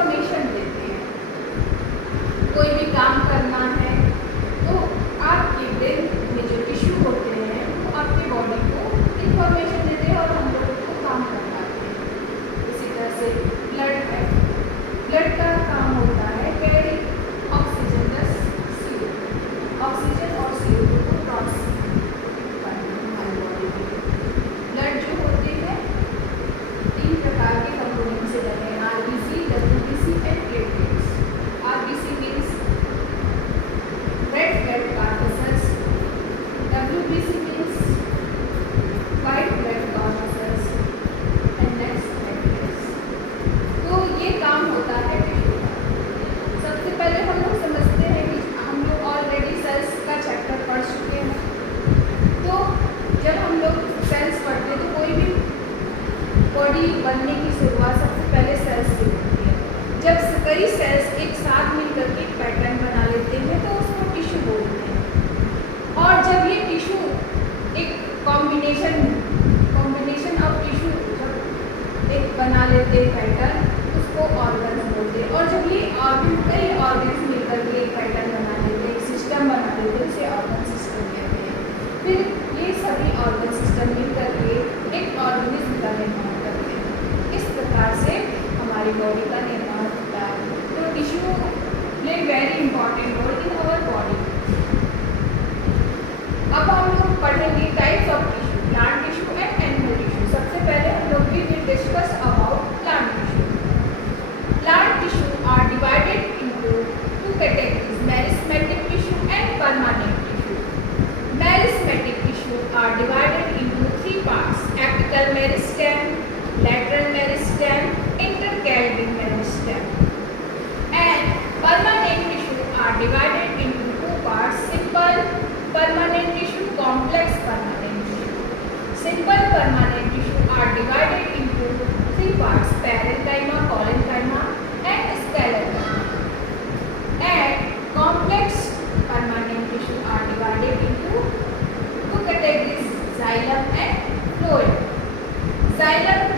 Information देते हैं। कोई भी काम करना है तो आपके ब्रेन में जो टिश्यू होते हैं वो आपकी बॉडी को इंफॉर्मेशन देते हैं और हम लोग को काम करवाते हैं। इसी तरह से ब्लड है, ब्लड का काम होता है carry oxygen plus CO2, oxygen और CO2 को क्रॉस करना हमारी बॉडी में। ब्लड जो होते हैं 3 प्रकार के कंपोनेंट से बने हैं, RBC, WBC and platelets. RBC means red blood corpses, WBC means white blood corpses and next platelets. तो ये काम होता है टिश्यू का। सबसे पहले हम लोग समझते हैं कि हम लोग ऑलरेडी सेल्स का चैप्टर पढ़ चुके हैं। तो जब हम लोग सेल्स पढ़ते हैं तो कोई भी बॉडी बनने की शुरुआत सबसे पहले सेल्स से होती है। जब कई सेल्स एक साथ मिलकर के एक पैटर्न बना लेते हैं तो उसको टिश्यू बोलते हैं। और जब ये टिश्यू एक कॉम्बिनेशन ऑफ टिश्यू जब एक बना लेते हैं पैटर्न, उसको ऑर्गन्स बोलते हैं। और जब ये कई ऑर्गन्स मिलकर के एक पैटर्न बना लेते हैं, एक सिस्टम बना लेते हैं, उसे ऑर्गन सिस्टम कहते हैं। फिर ये सभी ऑर्गन सिस्टम मिलकर के एक ऑर्गेनिज्म का निर्माण करते हैं। इस प्रकार से हमारी बॉडी का निर्माण होता है। तो tissue play very important role in our body. अब हम लोग पढ़ेंगे types of tissue, plant tissue and animal tissue. सबसे पहले हम लोग will discuss about plant tissue. Plant tissue are divided into 2 categories, meristematic tissue and permanent tissue. Meristematic tissue are divided into 3 parts, apical meristem, lateral meristem, intercalated meristem. And permanent tissue are divided into 2 parts, simple permanent tissue, complex permanent tissue. Simple permanent tissue are divided into 3 parts, parenchyma, collenchyma and scleroderma. And complex permanent tissue are divided into 2 categories, xylem and phloem. Xylem